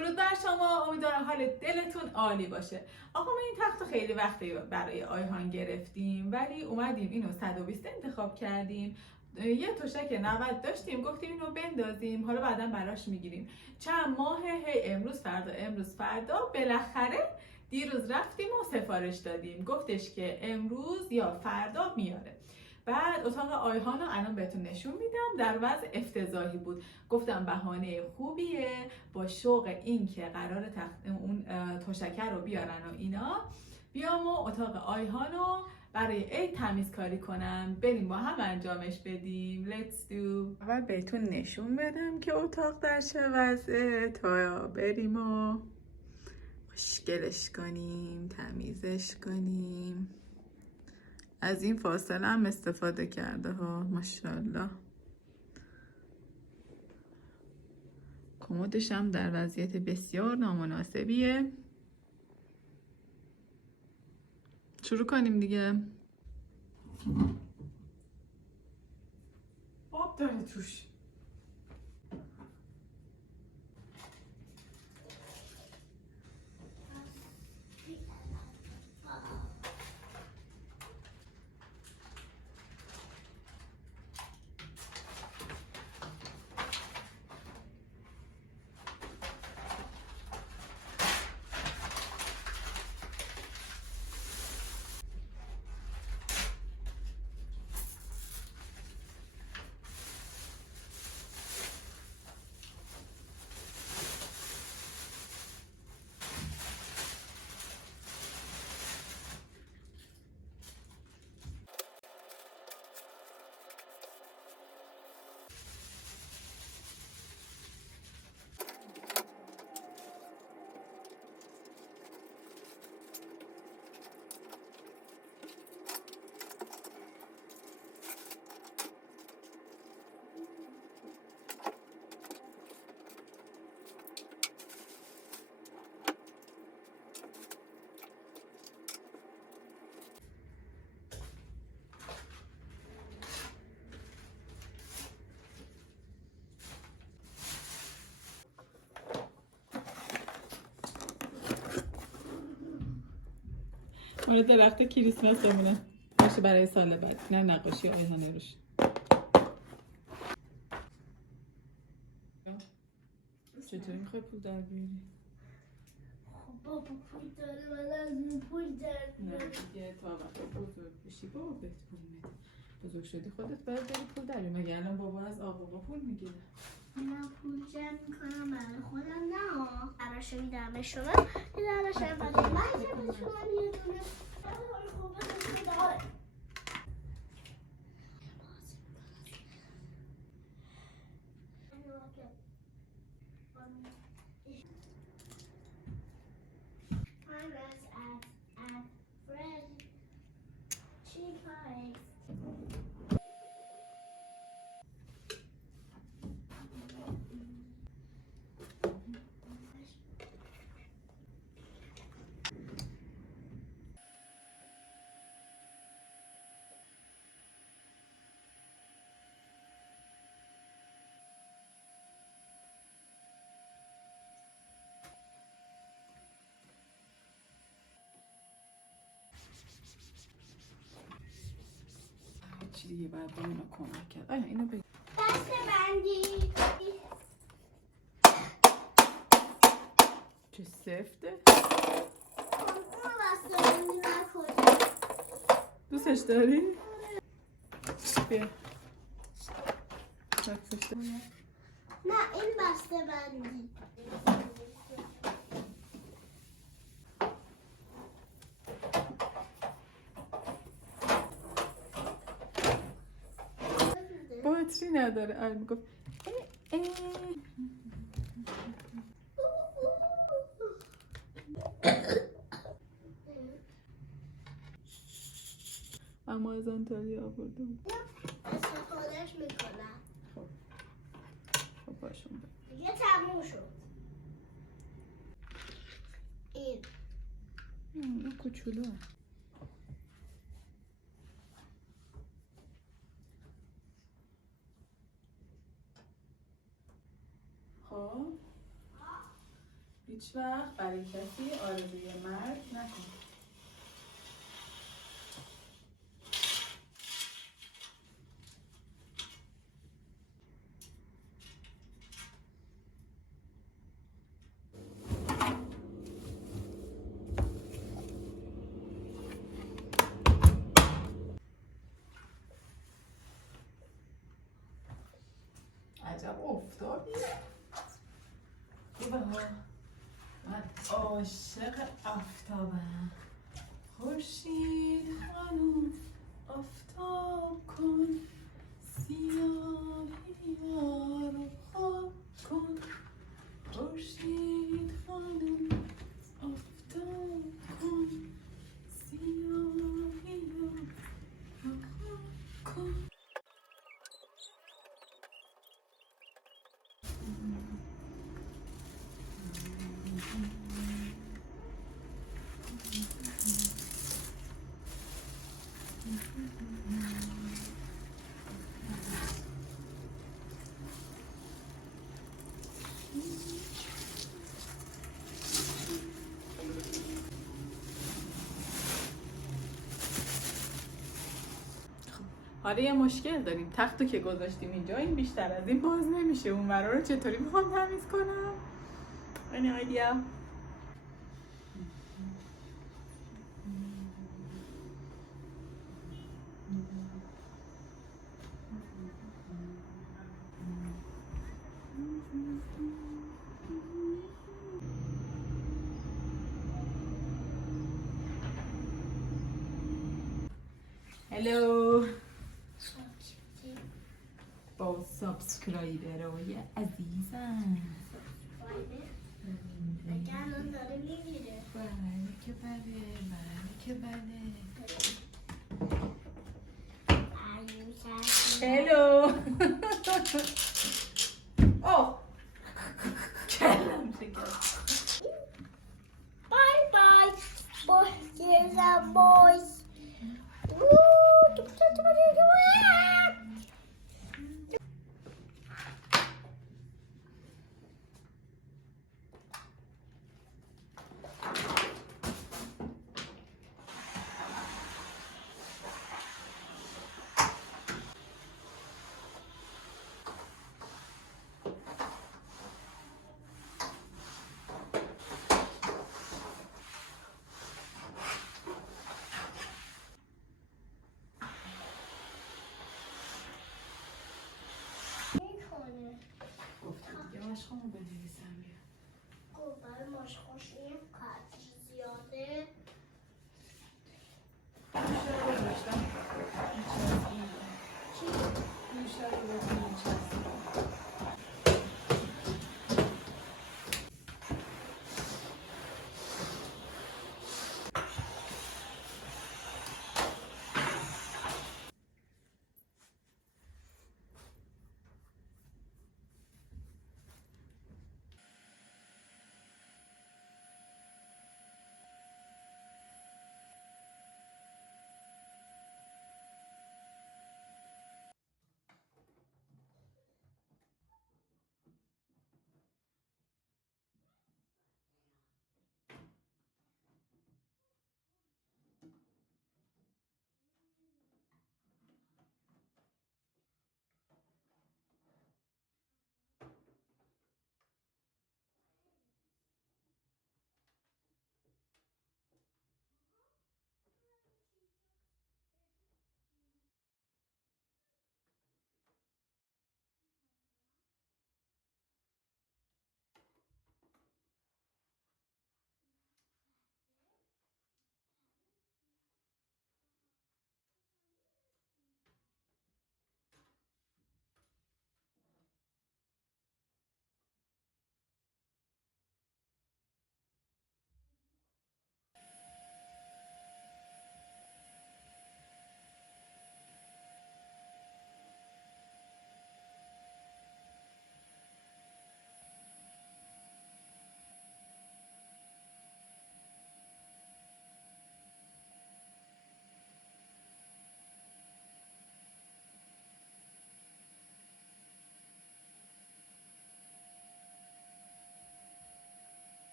درود بر شما، امیدوارم حال دلتون عالی باشه. آقا ما این تخت خیلی وقتی برای آیهان گرفتیم ولی اومدیم اینو 120 انتخاب کردیم. یه تشک 90 داشتیم، گفتیم اینو بندازیم، حالا بعدا براش میگیریم. چند ماه هی امروز فردا بالاخره دیروز رفتیم و سفارش دادیم، گفتش که امروز یا فردا میاره. بعد اتاق آیهان رو الان بهتون نشون میدم، در وضع افتضاحی بود. گفتم بهانه خوبیه، با شوق این که قرار اون تشکر رو بیارن و اینا، بیام و اتاق آیهان رو برای عید تمیزکاری کنم، بریم با هم انجامش بدیم. Let's do. اول بهتون نشون بدم که اتاق در چه وضعه تا بریم و خوشگلش کنیم، تمیزش کنیم. از این فاصله هم استفاده کرده ها، ماشاءالله. کمدش هم در وضعیت بسیار نامناسبیه. شروع کنیم دیگه. آب داره توش. مال درخت کریسمس بمونه باشه برای سال بعد. نه نقاشی آیهانه روش. چطوری میخوای پول در بیاری؟ خب بابا پول داره، من از این پول در نه دیگه تا وقتی بزرگ بشی بابا بهت پول میده. بزرگ شدی خودت باید بری پول داری، مگه الان بابا از آقا پول میگیره؟ من پول جمع میکنم برای خودم، نه براشو میدم به شما، یه براشو من که به شما یه دونه خوبه داره. چی دیگه باید با اینا کمک کرد. آیا اینو بگیر. دست بندی چه سفته؟ اون بسته بندی نکنی. دوستش داری؟ بیا. نه این بسته بندی. باتری نداره. آره میگفت اما از انتالیا آورده بود. استفادهش میکنم. خب باشون دیگه تموم شد. این کوچولو. خب هیچ وقت برای کسی آرزوی مرگ نکن. عجب افتادی. من عاشق آفتابم. خورشید خانوم آفتاب کن، سیاهی رو خواب کن. خورشید خانوم آفتاب کن، سیاهی رو خواب کن. حالا یه مشکل داریم، تختو که گذاشتیم اینجا این بیشتر از این باز نمیشه. اون ورا رو چطوری میخوام تمیز کنم؟ این آیدیا. هلو با سابسکرایبرای عزیزم. بگه الان داره میگیره. بله که بله، بله که بله. هلو اوه کلم شکست. بای بای بای گیرم بای. گفتم یه مشقامو بنویسم بیا. گفت برای ماشخوشی کارتش زیاده. گوشه رو گذاشتم چی؟ گوشه رو بزنیم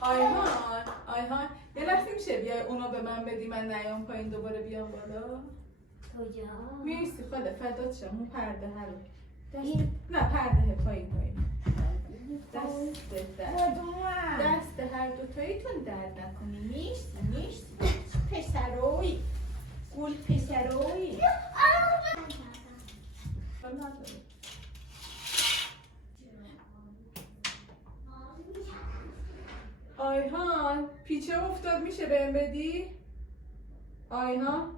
آیهان یه لحظه میشه بیای اونو به من بدی من نیام پایین دوباره بیام بالا. کجا؟ میرسی خاله فدات شم اون پرده هر رو نه پرده پایین دست هر دوتاییتون درد نکنی. نیست پسروی گول پسروی آیهان پیچه افتاد میشه بهم بدی؟ آیهان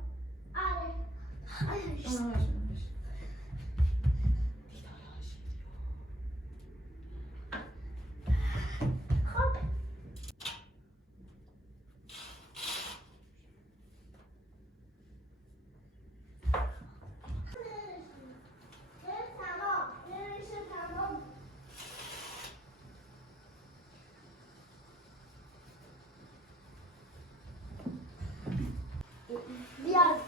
بیاد.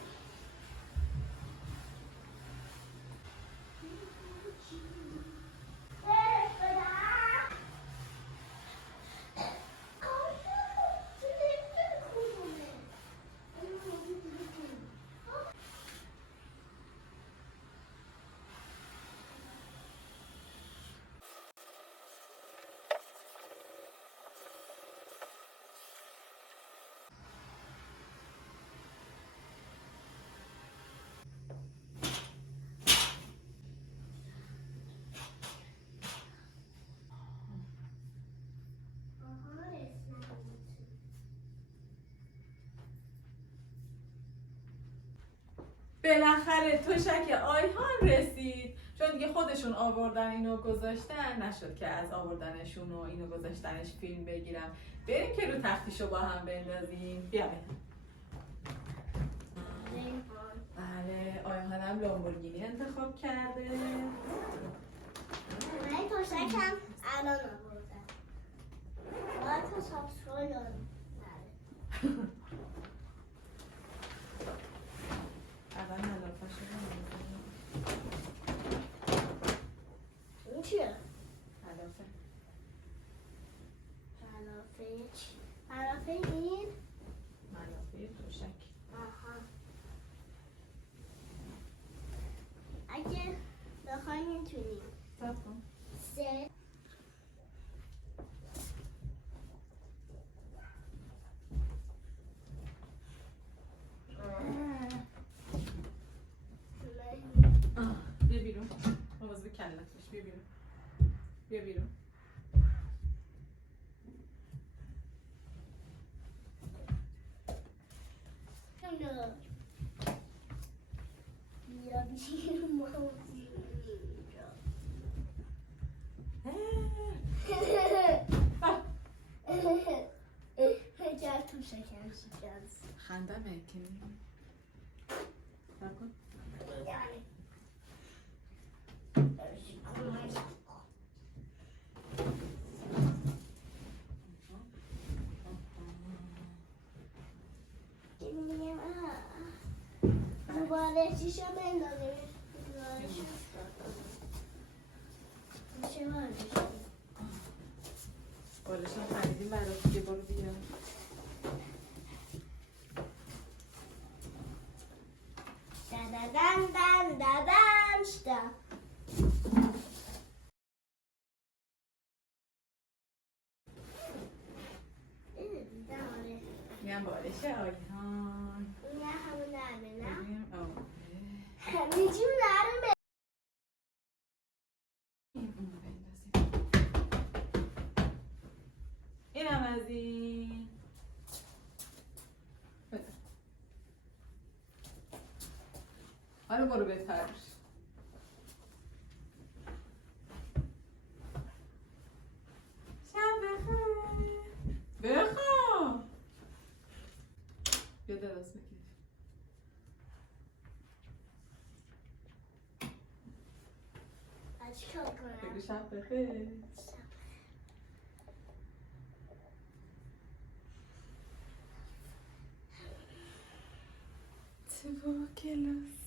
بالاخره تشک آیهان رسید چون دیگه خودشون آوردن اینو گذاشتن نشد که از آوردنشون و اینو گذاشتنش فیلم بگیرم. بریم که رو تختیشو با هم بندازیم. بیا بله آیهان هم لامبورگینی انتخاب کرده. من تشکم الان آوردم. باید تا سابسکرایب دارم. اول ملافه‌شو بندازیم. این چیه؟ ملافه ملافه این؟ ملافه تشک. آها. اگه بخوایم میتونیم صبر کن. 3 بیا بیرون. مواظب کلت باش. بیا بیرون. بیا بیرون. بیا بیرون جا تو شکم شکست. خندمه که نکن. دوباره چیشو بندازیم. بالشم خریدیم برات دیگه برو بیا. دادن شتا. میام بالش آیهان. نه همون نرمه نه؟ ببینیم همیچی نرمه. اینم از این. حالا برو بهتر بشه. شب بخیر. بخواب. بیا دراز بکش. چیکار کنم؟ بگو شب بخیر. تو کلاس